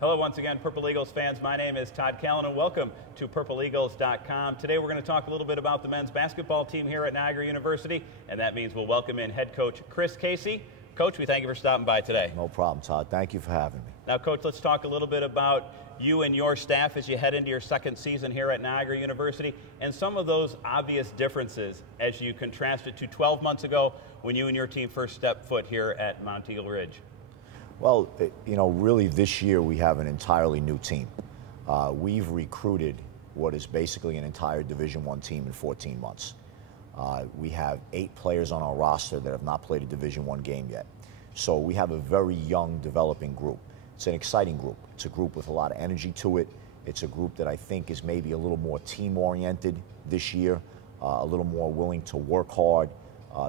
Hello once again, Purple Eagles fans. My name is Todd Callen, and welcome to PurpleEagles.com. Today we're going to talk a little bit about the men's basketball team here at Niagara University, and that means we'll welcome in head coach Chris Casey. Coach, we thank you for stopping by today. No problem, Todd. Thank you for having me. Now, Coach, let's talk a little bit about you and your staff as you head into your second season here at Niagara University, and some of those obvious differences as you contrast it to 12 months ago when you and your team first stepped foot here at Mount Eagle Ridge. Well, really this year we have an entirely new team. We've recruited what is basically an entire Division I team in 14 months. We have 8 players on our roster that have not played a Division I game yet. So we have a very young, developing group. It's an exciting group. It's a group with a lot of energy to it. It's a group that I think is maybe a little more team-oriented this year, a little more willing to work hard.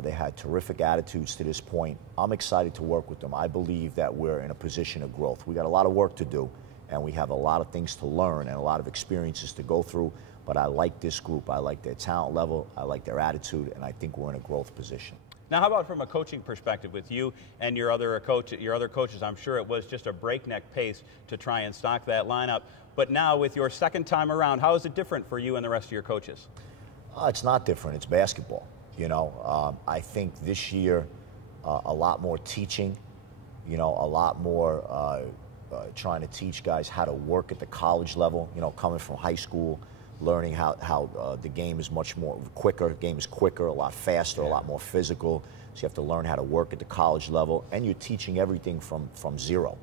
They had terrific attitudes to this point. I'm excited to work with them. I believe that we're in a position of growth. We got a lot of work to do, and we have a lot of things to learn and a lot of experiences to go through, but I like this group. I like their talent level. I like their attitude, and I think we're in a growth position. Now, how about from a coaching perspective with you and your other coaches? I'm sure it was just a breakneck pace to try and stock that lineup. But now, with your second time around, how is it different for you and the rest of your coaches? It's not different. It's basketball. I think this year a lot more teaching, a lot more trying to teach guys how to work at the college level, coming from high school, learning how the game is much more quicker. The game is quicker, a lot faster, a lot more physical. So you have to learn how to work at the college level, and you're teaching everything from zero,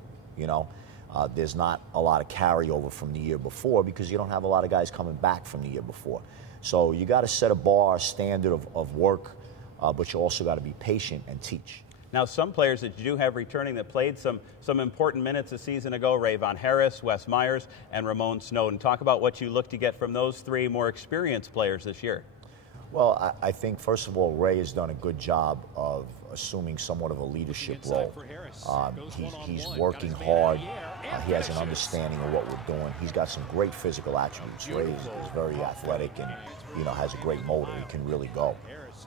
There's not a lot of carryover from the year before because you don't have a lot of guys coming back from the year before. So you got to set a bar, a standard of work, but you also got to be patient and teach. Now, some players that you do have returning that played some important minutes a season ago, Rayvon Harris, Wes Myers, and Ramon Snowden. Talk about what you look to get from those 3 more experienced players this year. Well, I think, first of all, Ray has done a good job of assuming somewhat of a leadership role. He's working hard. He has an understanding of what we're doing. He's got some great physical attributes. Ray is very athletic and, has a great motor. He can really go.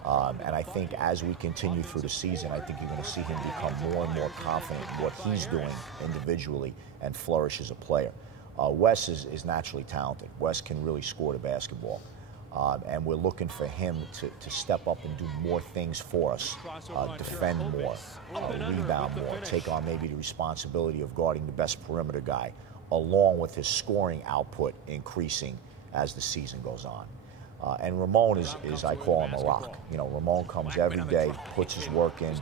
And I think as we continue through the season, I think you're going to see him become more and more confident in what he's doing individually and flourish as a player. Wes is naturally talented. Wes can really score the basketball. And we're looking for him to step up and do more things for us, defend more, rebound more, take on maybe the responsibility of guarding the best perimeter guy, along with his scoring output increasing as the season goes on. And Ramon is, I call him a rock. Ramon comes every day, puts his work in,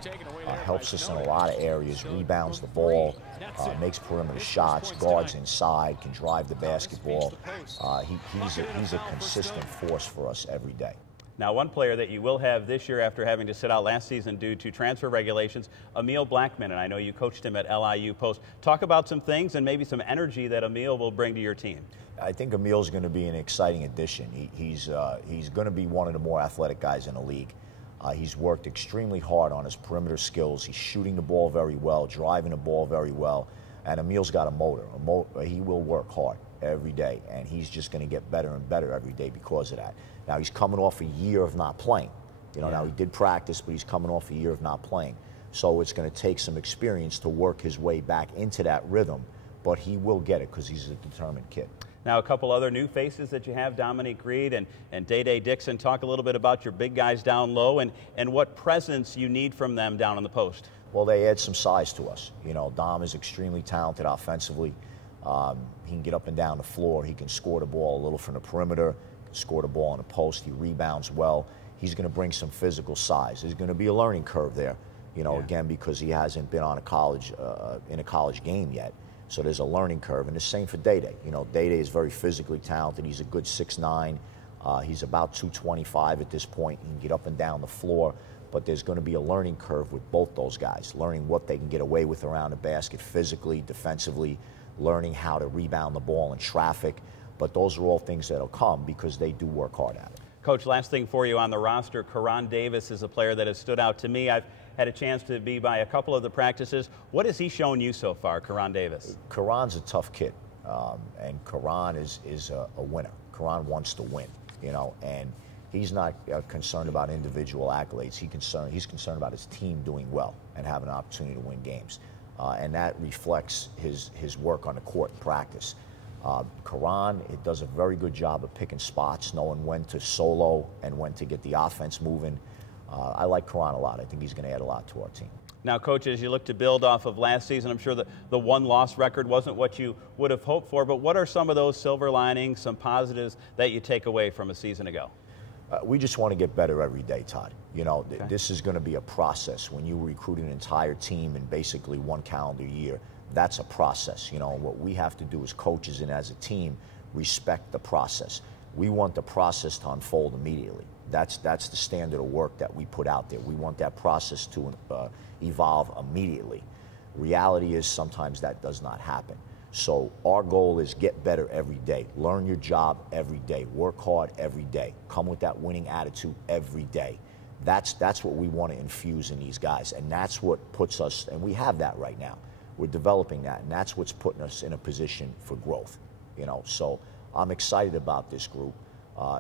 helps us in a lot of areas, rebounds the ball, makes perimeter shots, guards inside, can drive the basketball. He's a consistent force for us every day. Now, one player that you will have this year after having to sit out last season due to transfer regulations, Emil Blackman, and I know you coached him at LIU Post. Talk about some things and maybe some energy that Emil will bring to your team. I think Emil's going to be an exciting addition. He's going to be one of the more athletic guys in the league. He's worked extremely hard on his perimeter skills. He's shooting the ball very well, driving the ball very well, and Emil's got a motor. He will work hard every day, and he's just going to get better and better every day because of that. Now, he's coming off a year of not playing. Now he did practice, but he's coming off a year of not playing. So it's going to take some experience to work his way back into that rhythm, but he will get it because he's a determined kid. Now, a couple other new faces that you have, Dominique Reed and Day-Day Dixon. Talk a little bit about your big guys down low and what presence you need from them down in the post. Well, they add some size to us. Dom is extremely talented offensively. He can get up and down the floor. He can score the ball a little from the perimeter, score the ball on the post. He rebounds well. He's going to bring some physical size. There's going to be a learning curve there, again, because he hasn't been on a college in a college game yet. So there's a learning curve, and the same for Day-Day. Day-Day is very physically talented. He's a good 6'9". He's about 225 at this point. He can get up and down the floor, but there's going to be a learning curve with both those guys, learning what they can get away with around the basket physically, defensively, learning how to rebound the ball in traffic. But those are all things that'll come because they do work hard at it. Coach, last thing for you on the roster, Karan Davis is a player that has stood out to me. I've had a chance to be by a couple of the practices. What has he shown you so far, Karan Davis? Karan's a tough kid, and Karan is a winner. Karan wants to win, and he's not concerned about individual accolades. He's concerned about his team doing well and having an opportunity to win games. and that reflects his work on the court in practice. Karan, it does a very good job of picking spots, knowing when to solo and when to get the offense moving. I like Karan a lot. I think he's going to add a lot to our team. Now, Coach, as you look to build off of last season, I'm sure the one-loss record wasn't what you would have hoped for, but what are some of those silver linings, some positives that you take away from a season ago? We just want to get better every day, Todd. You know, this is going to be a process. When you recruit an entire team in basically one calendar year, that's a process. You know, what we have to do as coaches and as a team, respect the process. We want the process to unfold immediately. That's the standard of work that we put out there. We want that process to evolve immediately. Reality is sometimes that does not happen. So our goal is get better every day. Learn your job every day. Work hard every day. Come with that winning attitude every day. That's what we want to infuse in these guys, and that's what puts us, and we have that right now. We're developing that, and that's what's putting us in a position for growth. You know, so I'm excited about this group,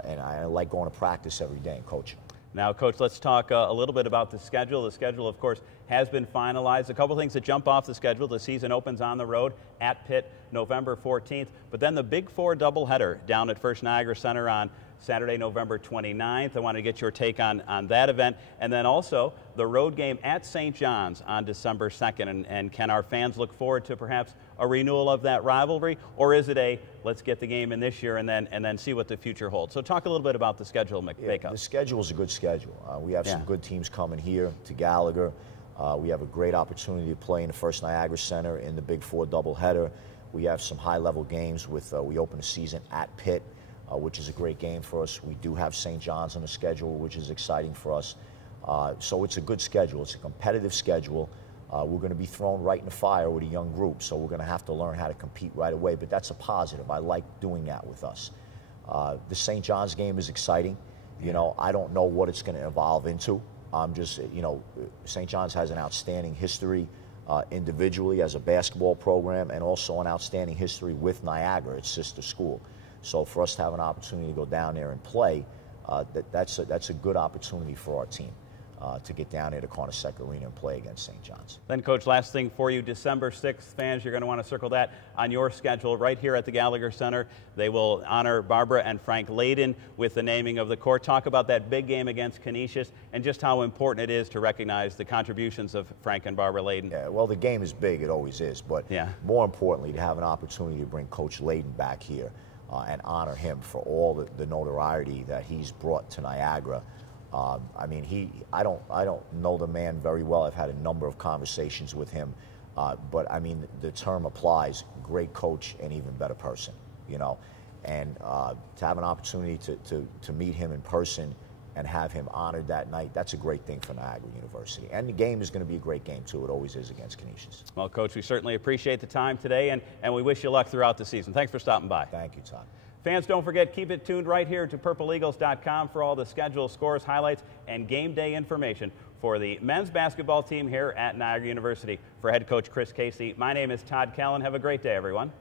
and I like going to practice every day and coaching. Now, Coach, let's talk a little bit about the schedule. The schedule, of course, has been finalized. A couple things that jump off the schedule. The season opens on the road at Pitt November 14th, but then the Big Four doubleheader down at First Niagara Center on Saturday, November 29th. I want to get your take on that event. And then also the road game at St. John's on December 2nd. And can our fans look forward to perhaps a renewal of that rivalry? Or is it a let's get the game in this year and then see what the future holds? So talk a little bit about the schedule, McBake. The schedule is a good schedule. We have some good teams coming here to Gallagher. We have a great opportunity to play in the First Niagara Center in the Big Four doubleheader. We have some high-level games with, we open the season at Pitt, which is a great game for us. We do have St. John's on the schedule, which is exciting for us. So it's a good schedule. It's a competitive schedule. We're going to be thrown right in the fire with a young group, so we're going to have to learn how to compete right away, but that's a positive. I like doing that with us. The St. John's game is exciting. You know, I don't know what it's going to evolve into. I'm just, you know, St. John's has an outstanding history individually as a basketball program, and also an outstanding history with Niagara, its sister school. So for us to have an opportunity to go down there and play, that's a good opportunity for our team to get down there to Carnesecca Arena and play against St. John's. Then, Coach, last thing for you, December 6th, fans, you're going to want to circle that on your schedule right here at the Gallagher Center. They will honor Barbara and Frank Layden with the naming of the court. Talk about that big game against Canisius and just how important it is to recognize the contributions of Frank and Barbara Layden. Yeah, well, the game is big. It always is. But more importantly, to have an opportunity to bring Coach Layden back here and honor him for all the notoriety that he's brought to Niagara. I mean, I don't know the man very well. I've had a number of conversations with him, but I mean, the term applies: great coach and even better person, you know. And to have an opportunity to meet him in person and have him honored that night, that's a great thing for Niagara University. And the game is going to be a great game too. It always is against Canisius. Well, Coach, we certainly appreciate the time today, and we wish you luck throughout the season. Thanks for stopping by. Thank you, Todd. Fans, don't forget, keep it tuned right here to PurpleEagles.com for all the schedule, scores, highlights, and game day information for the men's basketball team here at Niagara University. For head coach Chris Casey, my name is Todd Callen. Have a great day, everyone.